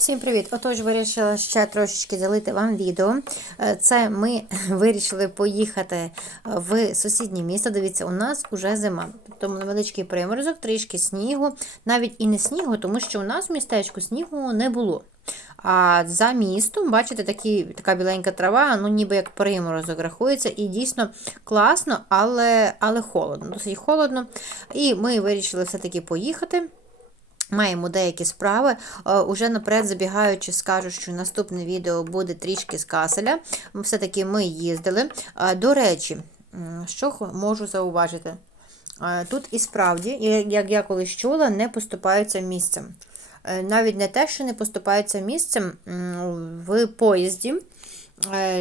Всім привіт! Отож, вирішила ще трошечки залити вам відео. Е, Це ми вирішили поїхати в сусіднє місто. Дивіться, у нас уже зима. Тобто невеличкий приморозок, трішки снігу, навіть і не снігу, тому що у нас в містечку снігу не було. А за містом, бачите, такі, така біленька трава, ну ніби як приморозок рахується, і дійсно класно, але, але холодно, досить холодно. І ми вирішили все-таки поїхати. Маємо деякі справи. Е, Уже наперед забігаючи, скажу, що наступне відео буде трішки з Каселя. Все-таки ми їздили. Е, До речі, що можу зауважити? Е, Тут і справді, як я колись чула, не поступаються місцем. Навіть не те, що не поступаються місцем в поїзді.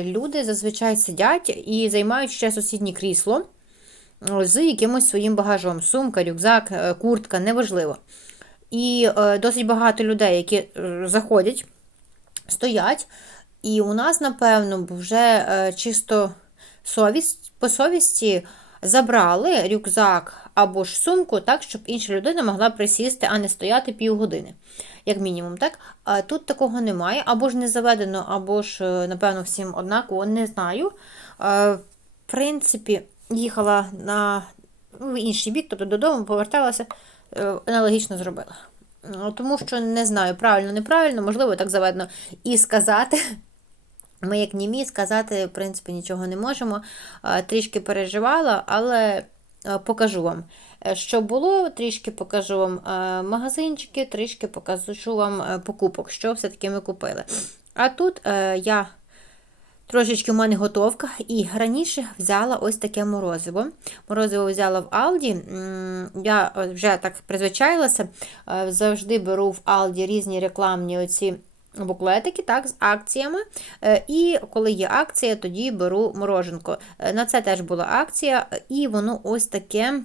Люди зазвичай сидять і займають ще сусіднє крісло з якимось своїм багажом. Сумка, рюкзак, куртка, неважливо. І е, досить багато людей, які е, заходять, стоять. І у нас, напевно, вже е, чисто совість, по совісті забрали рюкзак або ж сумку, так, щоб інша людина могла присісти, а не стояти півгодини, як мінімум. так. А тут такого немає, або ж не заведено, або ж, напевно, всім однаково, не знаю. В принципі, їхала на в інший бік, тобто додому, поверталася, аналогічно зробила. Ну, Тому що не знаю, правильно, неправильно, можливо, так заведено. І сказати, ми, як німі, сказати, в принципі, нічого не можемо. Е, Трішки переживала, але е, покажу вам, е, що було, трішки покажу вам е, магазинчики, трішки покажу вам е, покупок, що все-таки ми купили. А тут е, я Трошечки в мене готовка, і раніше взяла ось таке морозиво. Морозиво взяла в Алді. Я е, вже так призвичайлася. е, Завжди беру в Алді різні рекламні оці буклетики так, з акціями. Е, І коли є акція, тоді беру мороженко. На це теж була акція, і воно ось таке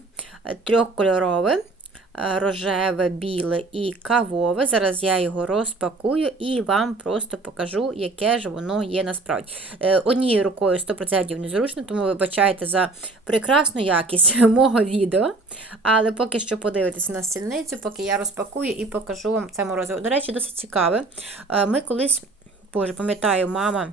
трьохкольорове. Рожеве, біле і кавове. Зараз я його розпакую і вам просто покажу, яке ж воно є насправді. Е, Однією рукою 100% незручно, тому вибачайте за прекрасну якість мого відео. Але поки що подивитися на стільницю, поки я розпакую і покажу вам це морозиво. До речі, досить цікаве. Е, Ми колись, боже, пам'ятаю, мама.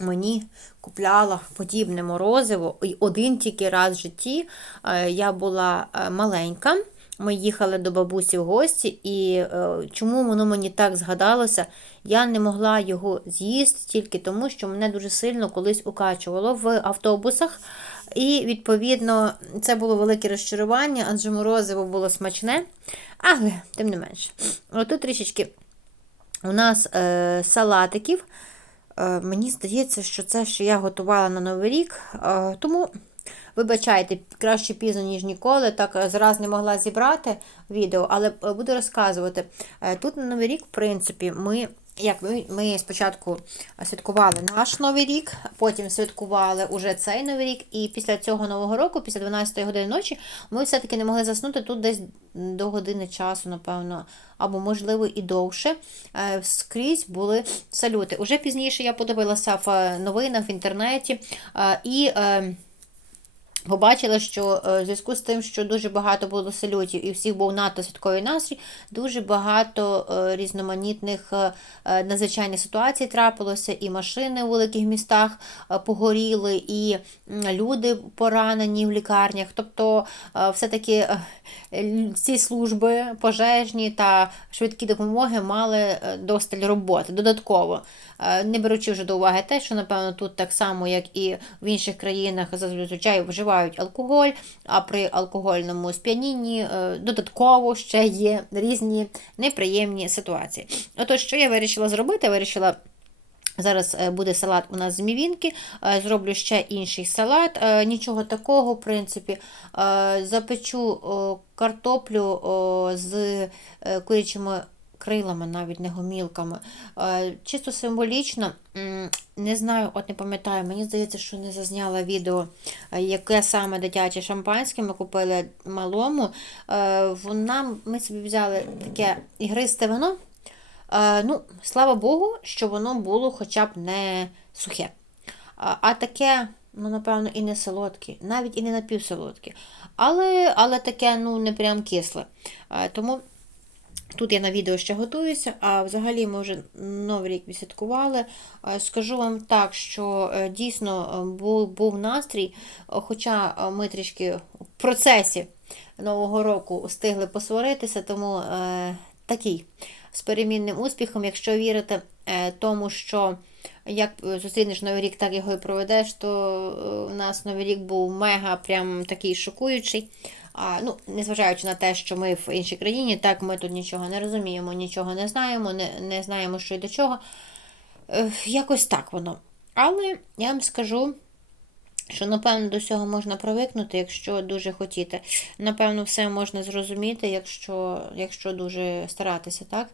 Мені купляла подібне морозиво і один тільки раз в житті е, я була маленька. Ми їхали до бабусі в гості, і е, чому воно мені так згадалося, я не могла його з'їсти тільки тому, що мене дуже сильно колись укачувало в автобусах. І, відповідно, це було велике розчарування, адже морозиво було смачне, але тим не менше. Отут трішечки у нас е, салатиків. Е, Мені здається, що це, що я готувала на Новий рік. Е, Тому, вибачайте, краще пізно, ніж ніколи. Так е, зараз не могла зібрати відео, але е, буду розказувати. Е, Тут на Новий рік, в принципі, ми. Як ми, ми спочатку святкували наш Новий рік, потім святкували уже цей Новий рік, і після цього Нового року, після 12-ї години ночі, ми все-таки не могли заснути тут десь до години часу, напевно, або, можливо, і довше. Скрізь були салюти. Уже пізніше я подивилася в новинах в інтернеті і. Побачила, що е, в зв'язку з тим, що дуже багато було салютів і всіх був надто святковий настрій, дуже багато е, різноманітних е, надзвичайних ситуацій трапилося, і машини у великих містах погоріли, і люди поранені в лікарнях. Тобто, все-таки ці служби пожежні та швидкі допомоги мали досталь роботи додатково. Не беручи вже до уваги те, що, напевно, тут так само, як і в інших країнах, зазвичай вживають алкоголь, а при алкогольному сп'янінні е, додатково ще є різні неприємні ситуації. Отож, що я вирішила зробити? Вирішила. Зараз е, буде салат у нас з мівінки, е, зроблю ще інший салат. Нічого такого, в принципі. Запечу картоплю з курячими крилами, навіть не гомілками. Е, Чисто символічно, не знаю, от не пам'ятаю, мені здається, що не зазняла відео, е, яке саме дитяче шампанське ми купили малому. Е, Вона, ми собі взяли таке ігристе вино. Ну, слава Богу, що воно було хоча б не сухе. А, таке, ну, напевно, і не солодке, навіть і не напівсолодке. Але, але таке, ну, не прям кисле. Тому Тут я на відео ще готуюся, а взагалі ми вже новий рік відсвяткували. Е, Скажу вам так, що е, дійсно е, був, був настрій, хоча ми трішки в процесі Нового року встигли посваритися, тому е, такий з перемінним успіхом, якщо вірити е, тому, що як зустрінеш Новий рік, так його і проведеш, то у нас Новий рік був мега прям такий шокуючий. А, ну, незважаючи на те, що ми в іншій країні, так ми тут нічого не розуміємо, нічого не знаємо, не, не знаємо, що і до чого. Е, якось так воно. Але я вам скажу, що, напевно, до цього можна привикнути, якщо дуже хотіти. Напевно, все можна зрозуміти, якщо, якщо дуже старатися, так?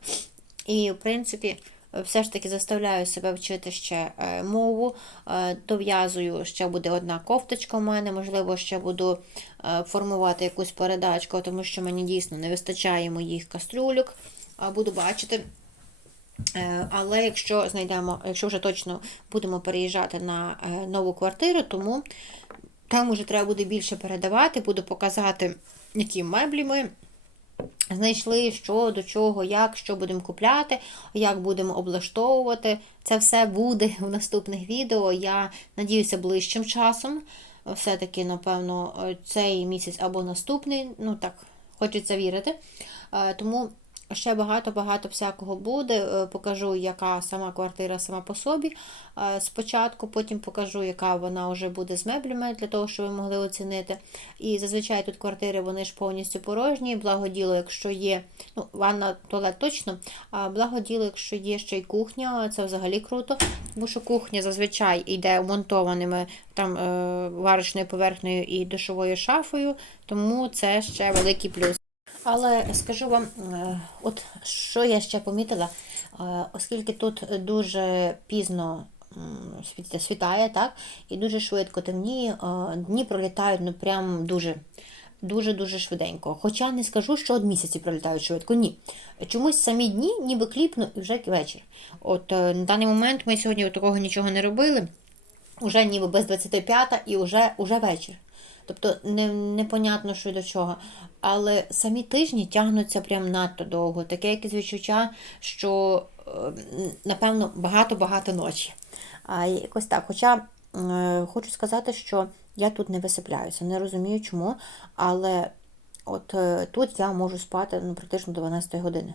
І, в принципі, все ж таки заставляю себе вчити ще е, мову, е, дов'язую, ще буде одна кофточка в мене, можливо, ще буду е, формувати якусь передачку, тому що мені дійсно не вистачає моїх кастрюльок. Е, Буду бачити. Е, Але якщо знайдемо, якщо вже точно будемо переїжджати на е, нову квартиру, тому там вже треба буде більше передавати, буду показати, які меблі ми знайшли, що до чого, як, що будемо купляти, як будемо облаштовувати. Це все буде в наступних відео. Я надіюся, ближчим часом. Все-таки, напевно, цей місяць або наступний, ну так, хочеться вірити. Е, Тому ще багато-багато всякого буде. Е, Покажу, яка сама квартира сама по собі. е, Спочатку, потім покажу, яка вона вже буде з меблями, для того, щоб ви могли оцінити. І зазвичай тут квартири вони ж повністю порожні. Благоділо, якщо є, ну, ванна, туалет точно, а благоділо, якщо є ще й кухня, це взагалі круто. Тому що кухня зазвичай йде вмонтованими там е, варочною поверхнею і душовою шафою, тому це ще великий плюс. Але скажу вам, е, от що я ще помітила, е, оскільки тут дуже пізно світає, так, і дуже швидко темніє, е, дні пролітають ну прям дуже. Дуже-дуже швиденько. Хоча не скажу, що от місяці пролітають швидко. Ні. Чомусь самі дні, ніби кліпну, і вже вечір. От на даний момент ми сьогодні такого нічого не робили. Уже ніби без 25 і вже, уже вечір. Тобто не, непонятно, що й до чого. Але самі тижні тягнуться прям надто довго. Таке якесь відчуття, що, е, напевно, багато-багато ночі. А якось так. Хоча е, хочу сказати, що я тут не висипляюся, не розумію чому, але от е, тут я можу спати ну, практично до 12 години.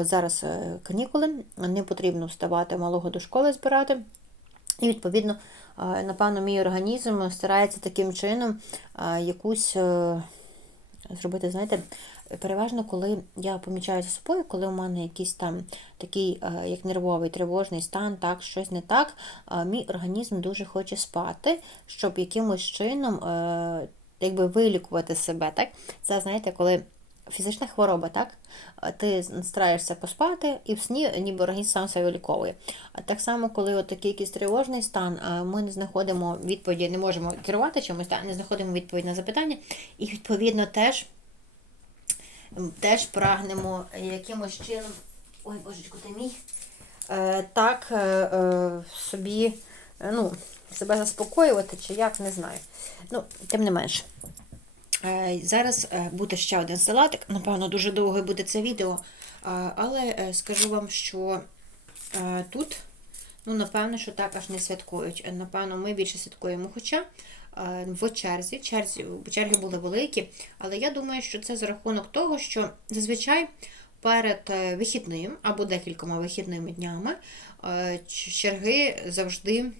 Зараз е, канікули, не потрібно вставати малого до школи збирати. І, відповідно, напевно, мій організм старається таким чином якусь е, зробити, знаєте, переважно, коли я помічаю за собою, коли у мене якийсь там такий, е, як нервовий, тривожний стан, так, щось не так, мій організм дуже хоче спати, щоб якимось чином е, якби вилікувати себе. Так? Це, знаєте, коли фізична хвороба, так? Ти стараєшся поспати, і в сні ніби організм сам себе виліковує. А так само, коли от такий якийсь тривожний стан, ми не знаходимо відповіді, не можемо керувати чимось, так, не знаходимо відповідь на запитання, і відповідно теж, теж прагнемо якимось чином. Ой, божечко, ти мій. Е, так е, е, собі ну, себе заспокоювати, чи як, не знаю. Ну, тим не менше. Е, Зараз е, буде ще один салатик. Напевно, дуже довго буде це відео. Е, Але скажу вам, що тут, ну, напевно, що так аж не святкують. Напевно, ми більше святкуємо. Хоча в черзі, черзі, черги були великі, але я думаю, що це за рахунок того, що зазвичай перед вихідним або декількома вихідними днями черги завжди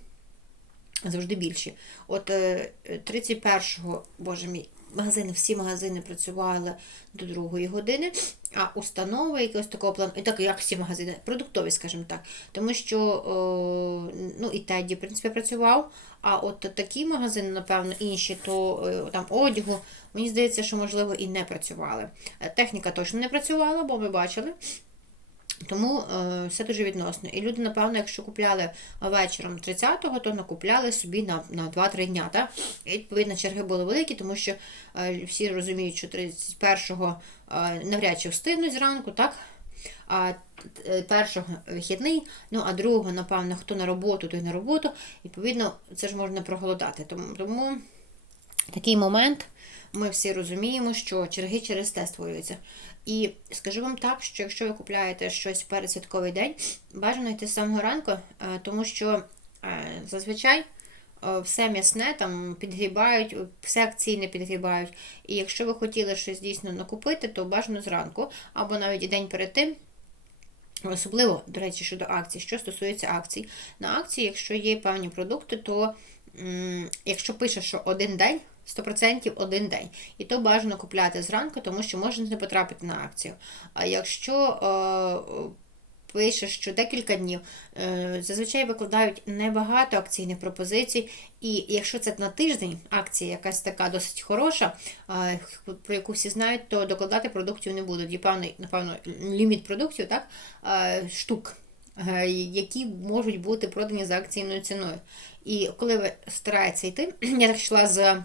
завжди більші. От е, 31-го, боже мій, магазини, всі магазини працювали до другої години, а установи якогось такого плану, і так як всі магазини, продуктові, скажімо так. Тому що о, ну, і Теді, в принципі, працював. А от такі магазини, напевно, інші, то е, там одягу, мені здається, що можливо і не працювали. Е, Техніка точно не працювала, бо ми бачили. Тому е, все дуже відносно. І люди, напевно, якщо купляли вечором 30-го, то накупляли собі на, на 2-3 дня. Так? І відповідно черги були великі, тому що е, всі розуміють, що 31-го е, навряд чи встигнуть зранку, так? А е, першого вихідний, ну а другого, напевно, хто на роботу, той на роботу. Відповідно, це ж можна проголодати. Тому, тому такий момент ми всі розуміємо, що черги через те створюються. І скажу вам так, що якщо ви купляєте щось в передсвятковий день, бажано йти з самого ранку, е, тому що е, зазвичай е, все м'ясне там підгрібають, все акційне підгрібають. І якщо ви хотіли щось дійсно накупити, то бажано зранку, або навіть день перед тим. Особливо, до речі, щодо акцій, що стосується акцій. На акції, якщо є певні продукти, то якщо пише, що один день, 100% один день. І то бажано купляти зранку, тому що можна не потрапити на акцію. А якщо е, пише, що декілька днів, е, зазвичай викладають небагато акційних пропозицій, і якщо це на тиждень акція якась така досить хороша, про яку всі знають, то докладати продуктів не будуть. Є певний, напевно, ліміт продуктів, так, е, штук. Які можуть бути продані за акційною ціною. І коли ви стараєтеся йти, я так йшла з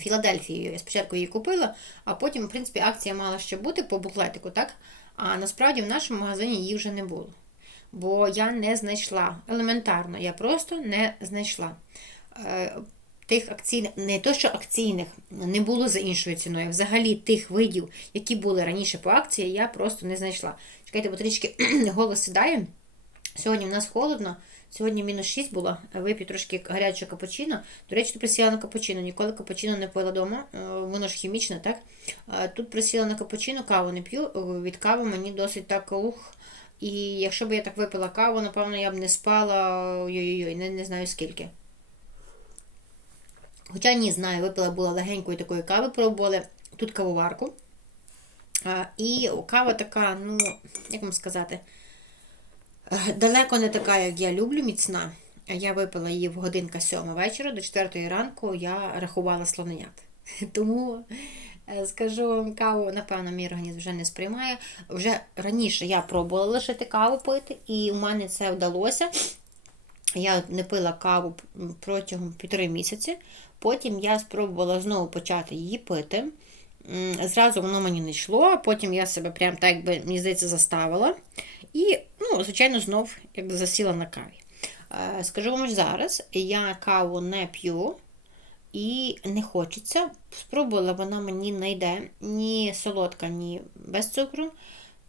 Філадельфією. Я спочатку її купила, а потім, в принципі, акція мала ще бути по буклетику, так? А насправді в нашому магазині її вже не було. Бо я не знайшла елементарно, я просто не знайшла. Е, Тих акційних, не то, що акційних, не було за іншою ціною. Взагалі тих видів, які були раніше по акції, я просто не знайшла. Чекайте, бо трішки голос сідає. Сьогодні в нас холодно. Сьогодні мінус 6 було, вип'ю трошки гарячого капучино. До речі, тут присіла на капучино. Ніколи капучино не пила вдома, е, воно ж хімічне, так? Е, Тут присіла на капучино, каву не п'ю. Е, Від кави мені досить так ух. І якщо б я так випила каву, напевно, я б не спала ой-ой-ой, не, не знаю скільки. Хоча ні, знаю, випила була легенької такої кави, пробували. Тут кавоварку. А, І кава така, ну, як вам сказати, далеко не така, як я люблю, міцна. Я випила її в годинка сьома вечора, до 4 ранку я рахувала слоненят. Тому е, скажу вам, каву, напевно, мій організм вже не сприймає. Вже раніше я пробувала лишити каву пити, і у мене це вдалося. Я не пила каву протягом півтори місяці. Потім я спробувала знову почати її пити. Зразу воно мені не йшло, а потім я себе прям так би, мені здається, заставила. І, ну, звичайно, знов як засіла на каві. Е, Скажу вам зараз, я каву не п'ю і не хочеться. Спробувала, вона мені не йде ні солодка, ні без цукру.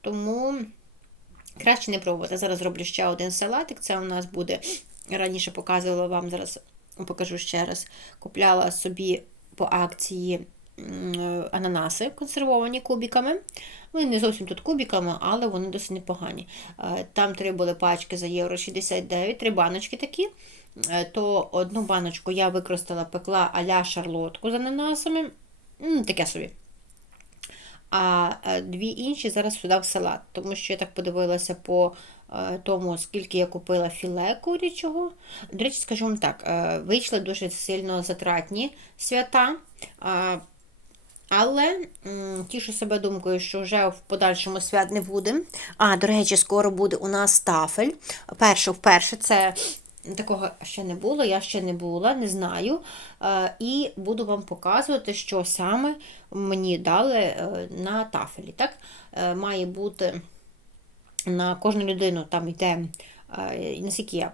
Тому краще не пробувати. Зараз зроблю ще один салатик. Це у нас буде, раніше показувала вам, зараз покажу ще раз. Купляла собі по акції ананаси консервовані кубиками. Вони не зовсім тут кубиками, але вони досить непогані. Е, Там три були пачки за євро 69, три баночки такі. Е, То одну баночку я використала, пекла а-ля шарлотку з ананасами. Таке собі. А е, дві інші зараз сюди в салат, тому що я так подивилася по е, тому, скільки я купила філе курячого. До речі, скажу вам так, е, вийшли дуже сильно затратні свята. Але тішу себе думкою, що вже в подальшому свят не буде. А, до речі, скоро буде у нас тафель. Перше вперше це такого ще не було, я ще не була, не знаю. Е, І буду вам показувати, що саме мені дали е, на тафелі. Так? Е, Має бути на кожну людину там йде. Наскільки я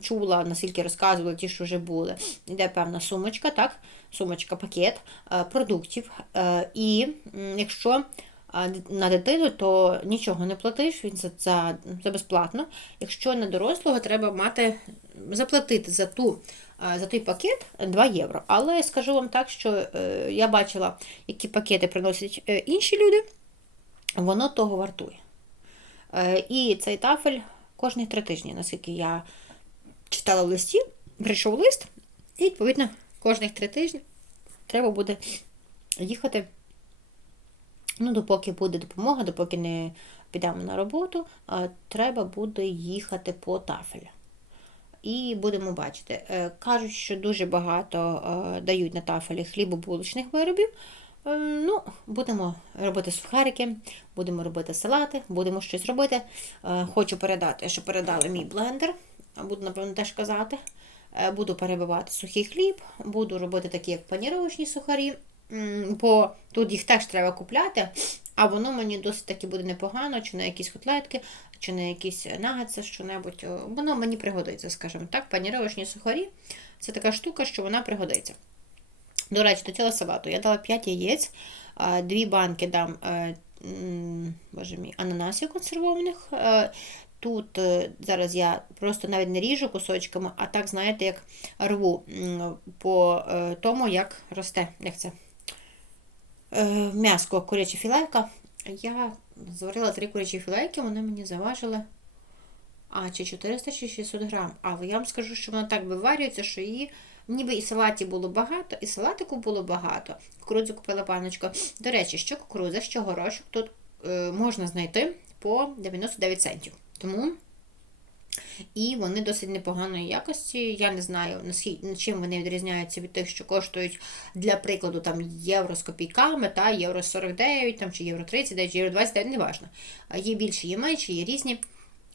чула, наскільки розказували ті, що вже були, йде певна сумочка, так? Сумочка, пакет е, продуктів. Е, І якщо на дитину, то нічого не платиш, він за, за, за безплатно. Якщо на дорослого, треба мати заплатити за ту. За той пакет 2 євро. Але скажу вам так, що е, я бачила, які пакети приносять інші люди, воно того вартує. І цей тафель кожні три тижні, наскільки я читала в листі, прийшов лист, і, відповідно, кожних три тижні треба буде їхати Ну, допоки буде допомога, допоки не підемо на роботу, треба буде їхати по тафелю. І будемо бачити. Е, Кажуть, що дуже багато е, дають на тафелі хлібобулочних виробів. Е, Ну, будемо робити сухарики, будемо робити салати, будемо щось робити. Е, Хочу передати, що передали мій блендер, буду, напевно, теж казати. Е, Буду перебивати сухий хліб, буду робити такі, як паніровочні сухарі. Бо тут їх теж треба купляти, а воно мені досить таки буде непогано, чи на якісь котлетки, чи на якісь нагетси, що-небудь. Воно мені пригодиться, скажімо так. Паніровочні сухарі це така штука, що вона пригодиться. До речі, до цього салату я дала 5 яєць, а, дві банки дам е, боже мій, ананасів консервованих. Е, Тут е, зараз я просто навіть не ріжу кусочками, а так, знаєте, як рву по тому, як росте, як це. М'яско куряча філейка. Я зварила три курячі філейки, вони мені заважили. А, чи 400, чи 600 грам. Але я вам скажу, що вона так виварюється, що її ніби і салаті було багато, і салатику було багато. Кукурудзу купила паночка. До речі, що кукурудза, що горошок тут е, можна знайти по 99 центів. Тому і вони досить непоганої якості. Я не знаю, чим вони відрізняються від тих, що коштують, для прикладу, там євро з копійками, та євро 49, там, чи євро 39, чи євро 29, не важно. Є більші, є менші, є різні.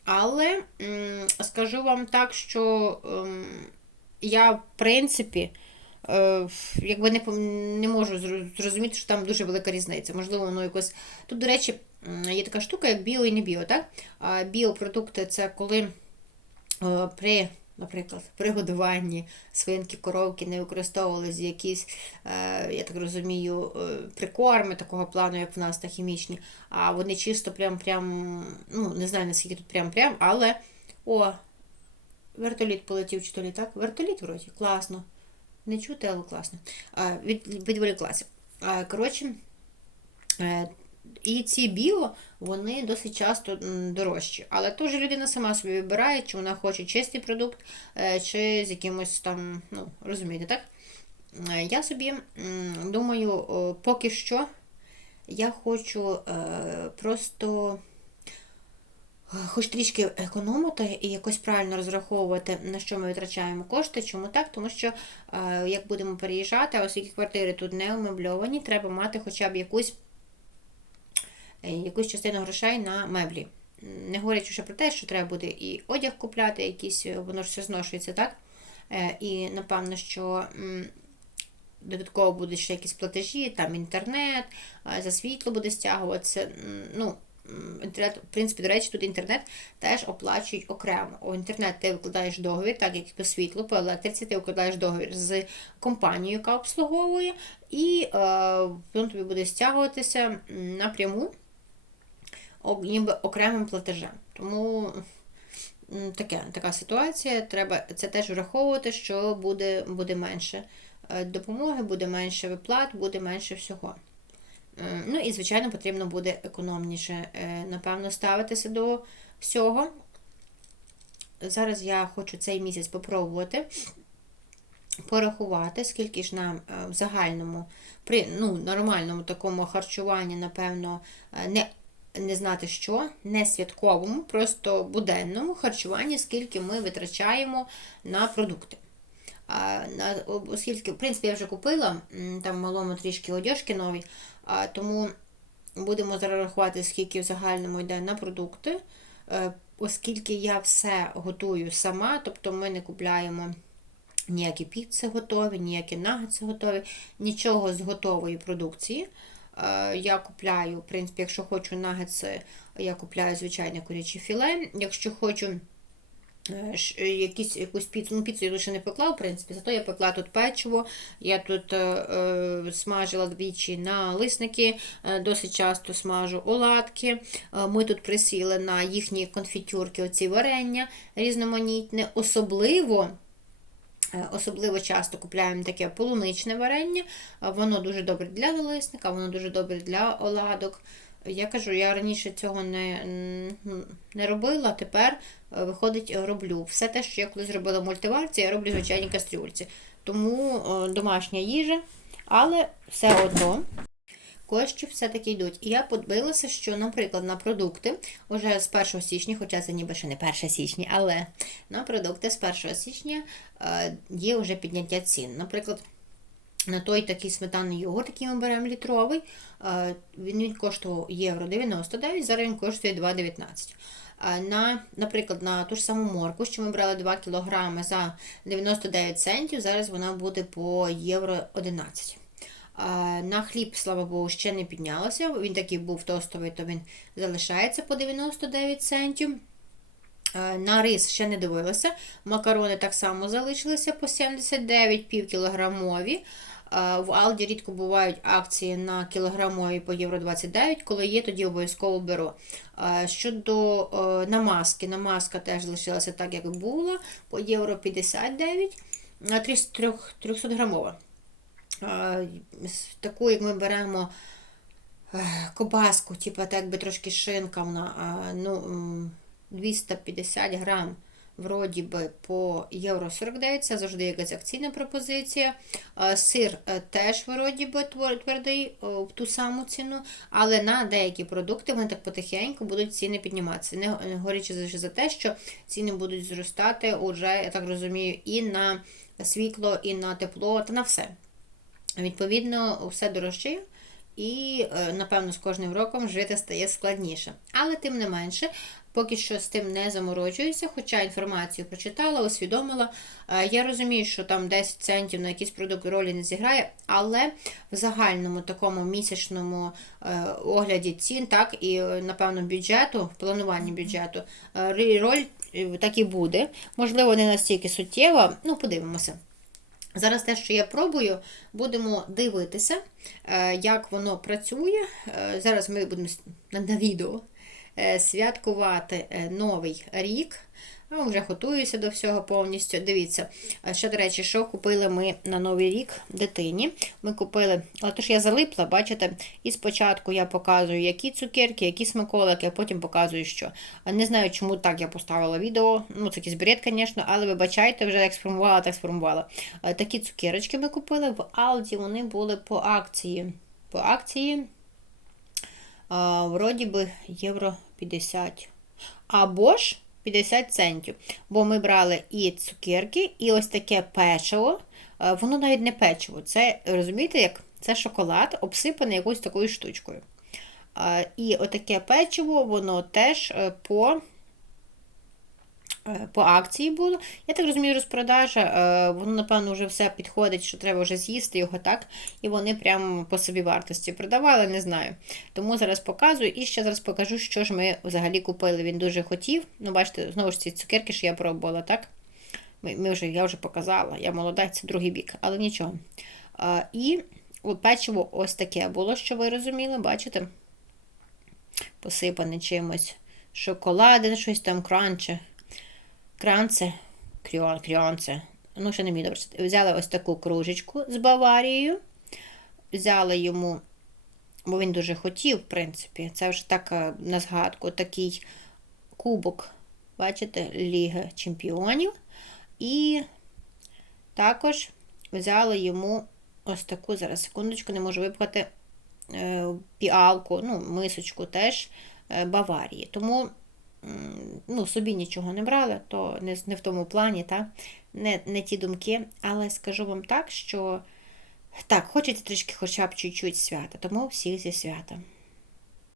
Але м, скажу вам так, що ем, я, в принципі, е, якби не, не можу зрозуміти, що там дуже велика різниця. Можливо, воно якось. Тут, до речі, є така штука, як біо і не біо. Так? Біопродукти це коли е, при, наприклад, при годуванні свинки, коровки не використовувалися якісь, е, я так розумію, прикорми такого плану, як в нас, та хімічні, а вони чисто прям прям, ну, не знаю наскільки тут прям-прям, але о, вертоліт полетів чи то літак. Вертоліт вроді, класно. Не чути, але класно. А, від, відволіклася. А, коротше, е, і ці біо, вони досить часто дорожчі. Але теж людина сама собі вибирає, чи вона хоче чистий продукт, е, чи з якимось там, ну, розумієте, так? Е, Я собі думаю, поки що я хочу просто хоч трішки економити і якось правильно розраховувати, на що ми витрачаємо кошти. Чому так? Тому що е, як будемо переїжджати, а оскільки квартири тут не умебльовані, треба мати хоча б якусь е, якусь частину грошей на меблі. Не говорячи ще про те, що треба буде і одяг купляти, якісь, е, воно ж все зношується, так? І напевно, що додатково будуть ще якісь платежі, там інтернет, за світло буде стягуватися. Ну, інтернет, в принципі, до речі, тут інтернет теж оплачують окремо. У інтернет ти викладаєш договір, так як по світлу, по електриці, ти викладаєш договір з компанією, яка обслуговує, і е, він тобі буде стягуватися напряму ніби окремим платежем. Тому таке, така ситуація. Треба це теж враховувати, що буде, буде менше е, допомоги, буде менше виплат, буде менше всього. Е, Ну і, звичайно, потрібно буде економніше, е, напевно, ставитися до всього. Зараз я хочу цей місяць попробувати порахувати, скільки ж нам е, в загальному, при ну, нормальному такому харчуванні, напевно, не, не знати що, не святковому, просто буденному харчуванні, скільки ми витрачаємо на продукти. На, оскільки, в принципі, я вже купила там малому трішки одяжки нові, а, тому будемо зараз рахувати, скільки в загальному йде на продукти. Е, Оскільки я все готую сама, тобто ми не купляємо ніякі піци готові, ніякі нагетси готові, нічого з готової продукції. Е, Я купляю, в принципі, якщо хочу нагетси, я купляю звичайне куряче філе. Якщо хочу якісь, якусь піцу, ну піцу я лише не пекла, в принципі, зато я пекла тут печиво, я тут е, е, смажила двічі на лисники, е, досить часто смажу оладки. Е, Ми тут присіли на їхні конфітюрки, оці варення різноманітне, особливо. Е, Особливо часто купляємо таке полуничне варення. Воно дуже добре для налисника, воно дуже добре для оладок. Я кажу, я раніше цього не, не робила, тепер е, виходить, роблю. Все те, що я колись робила в мультиварці, я роблю в звичайній кастрюльці. Тому е, домашня їжа, але все одно коштів все-таки йдуть. І я подивилася, що, наприклад, на продукти уже з 1 січня, хоча це ніби ще не 1 січня, але на продукти з 1 січня е, є вже підняття цін. Наприклад, на той такий сметанний йогурт, який ми беремо літровий, він, коштував євро 99, зараз він коштує 2,19. А На, наприклад, на ту ж саму морку, що ми брали 2 кг за 99 центів, зараз вона буде по євро 11. На хліб, слава Богу, ще не піднялося. Він такий був тостовий, то він залишається по 99 центів. На рис ще не дивилася. Макарони так само залишилися по 79 півкілограмові. В Алді рідко бувають акції на кілограмові по євро 29, коли є, тоді обов'язково беру. Щодо намазки, намазка теж залишилася так, як була, по євро 59, 300 грамова. Таку, як ми беремо е, кобаску, типу, так би трошки шинка, вона, ну, 250 грам, вроді би, по євро 49, це завжди якась акційна пропозиція. Сир е, теж, вроді би, твердий, в ту саму ціну, але на деякі продукти вони так потихеньку будуть ціни підніматися. Не не за- те, що ціни будуть зростати уже, я так розумію, і на світло, і на тепло, та на все. Відповідно, все дорожчає, і, е, напевно, з кожним роком жити стає складніше. Але тим не менше, поки що з тим не заморочуюся, хоча інформацію прочитала, усвідомила. Е, Я розумію, що там 10 центів на якийсь продукт ролі не зіграє, але в загальному такому місячному е, огляді цін, так, і, е, напевно, бюджету, в плануванні бюджету, роль так і буде. Можливо, не настільки суттєва, ну, подивимося. Зараз те, що я пробую, будемо дивитися, як воно працює. Зараз ми будемо на відео святкувати е, новий рік. А вже готуюся до всього повністю. Дивіться, е, ще, до речі, що купили ми на Новий рік дитині. Ми купили, але то ж я залипла, бачите, і спочатку я показую, які цукерки, які смаколики, а потім показую, що. Не знаю, чому так я поставила відео. Ну, це якийсь бред, звісно, але вибачайте, вже як сформувала, так сформувала. Е, Такі цукерочки ми купили в Алді, вони були по акції. По акції, а, вроді би, євро 50. Або ж 50 центів. Бо ми брали і цукерки, і ось таке печиво. Воно навіть не печиво. Це, розумієте, як це шоколад, обсипаний якоюсь такою штучкою. І отаке печиво, воно теж е, по по акції було. Я так розумію, розпродажа, е, воно, напевно, вже все підходить, що треба вже з'їсти його так. І вони прямо по собі вартості продавали, не знаю. Тому зараз показую і ще зараз покажу, що ж ми взагалі купили. Він дуже хотів. Ну, бачите, знову ж ці цукерки, що я пробувала, так? Ми, ми вже, я вже показала, я молодець, це другий бік, але нічого. А, і о, печиво ось таке було, що ви розуміли, бачите? Посипане чимось. Шоколади, щось там кранче. Кранце, кріон, кріонце. Ну, ще не мені добре. Взяли ось таку кружечку з Баварією. Взяли йому, бо він дуже хотів, в принципі. Це вже так е, на згадку, такий кубок, бачите, Ліги Чемпіонів. І також взяли йому ось таку, зараз секундочку, не можу випхати е, піалку, ну, мисочку теж е, Баварії. Тому ну, собі нічого не брали, то не, не в тому плані, та? Не, не ті думки. Але скажу вам так, що так, хочеться трішки хоча б чуть-чуть свята, тому всіх зі святом.